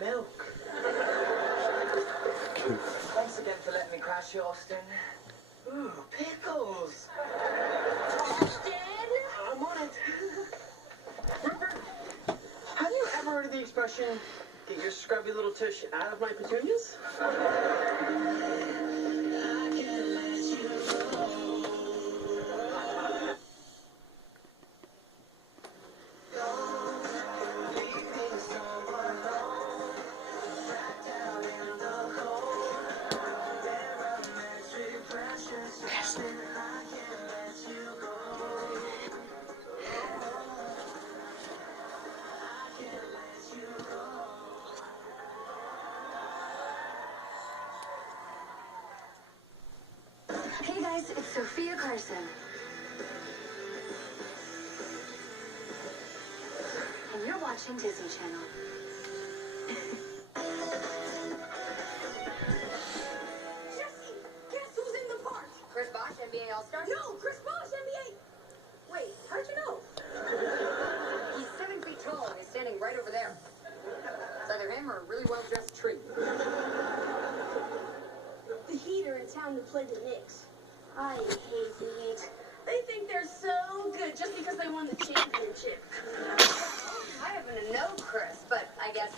milk. Thanks again for letting me crash you, Austin. Ooh, pickles. Austin! I'm on it. Rupert, have you ever heard of the expression, get your scrubby little tush out of my petunias? Hey guys, it's Sophia Carson. And you're watching Disney Channel. Jesse, guess who's in the park? Chris Bosh, NBA All-Star? No, Chris Bosh, NBA. Wait, how'd you know? He's 7 feet tall and he's standing right over there. It's either him or a really well-dressed tree. The Heat are in town to play the Knicks. I hate the Heat. They think they're so good just because they won the championship. I happen to know Chris, but I guess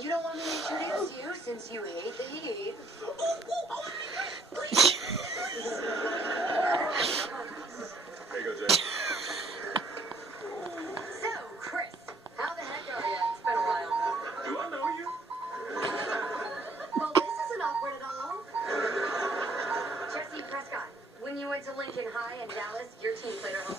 you don't want me to introduce you since you hate the Heat. Please. There you go, Jay. So, Chris, how the heck are you? It's been a while. Do I know you? Well, this isn't awkward at all. Jesse Prescott, when you went to Lincoln High in Dallas, your team played our home